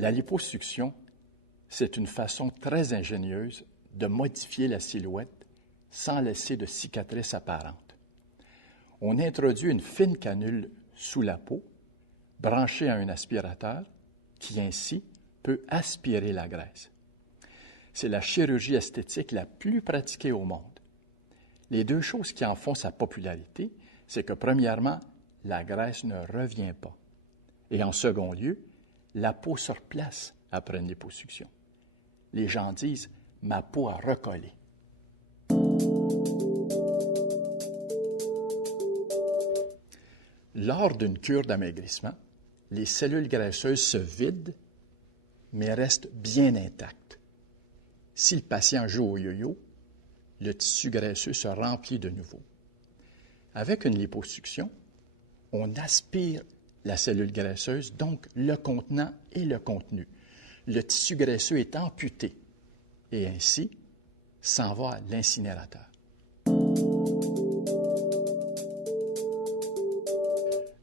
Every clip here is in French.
La liposuction, c'est une façon très ingénieuse de modifier la silhouette sans laisser de cicatrices apparentes. On introduit une fine canule sous la peau, branchée à un aspirateur, qui ainsi peut aspirer la graisse. C'est la chirurgie esthétique la plus pratiquée au monde. Les deux choses qui en font sa popularité, c'est que premièrement, la graisse ne revient pas. Et en second lieu, la peau se replace après une liposuction. Les gens disent « ma peau a recollé ». Lors d'une cure d'amaigrissement, les cellules graisseuses se vident, mais restent bien intactes. Si le patient joue au yo-yo, le tissu graisseux se remplit de nouveau. Avec une liposuction, on aspire la cellule graisseuse, donc le contenant et le contenu. Le tissu graisseux est amputé et ainsi s'en va à l'incinérateur.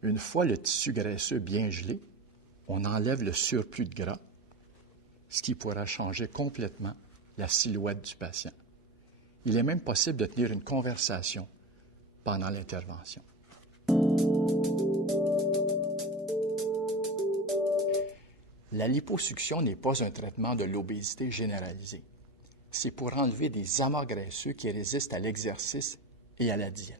Une fois le tissu graisseux bien gelé, on enlève le surplus de gras, ce qui pourra changer complètement la silhouette du patient. Il est même possible de tenir une conversation pendant l'intervention. La liposuction n'est pas un traitement de l'obésité généralisée. C'est pour enlever des amas graisseux qui résistent à l'exercice et à la diète.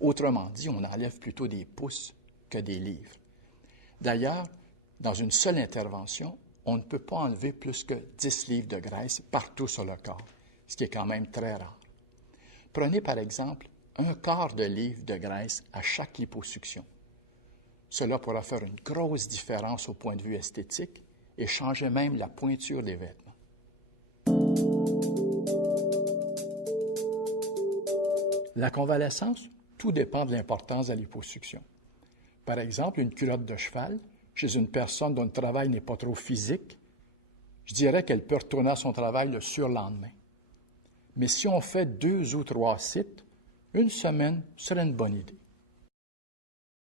Autrement dit, on enlève plutôt des pouces que des livres. D'ailleurs, dans une seule intervention, on ne peut pas enlever plus que 10 livres de graisse partout sur le corps, ce qui est quand même très rare. Prenez par exemple un quart de livre de graisse à chaque liposuction. Cela pourra faire une grosse différence au point de vue esthétique et changer même la pointure des vêtements. La convalescence, tout dépend de l'importance de la liposuction. Par exemple, une culotte de cheval, chez une personne dont le travail n'est pas trop physique, je dirais qu'elle peut retourner à son travail le surlendemain. Mais si on fait 2 ou 3 sites, une semaine serait une bonne idée.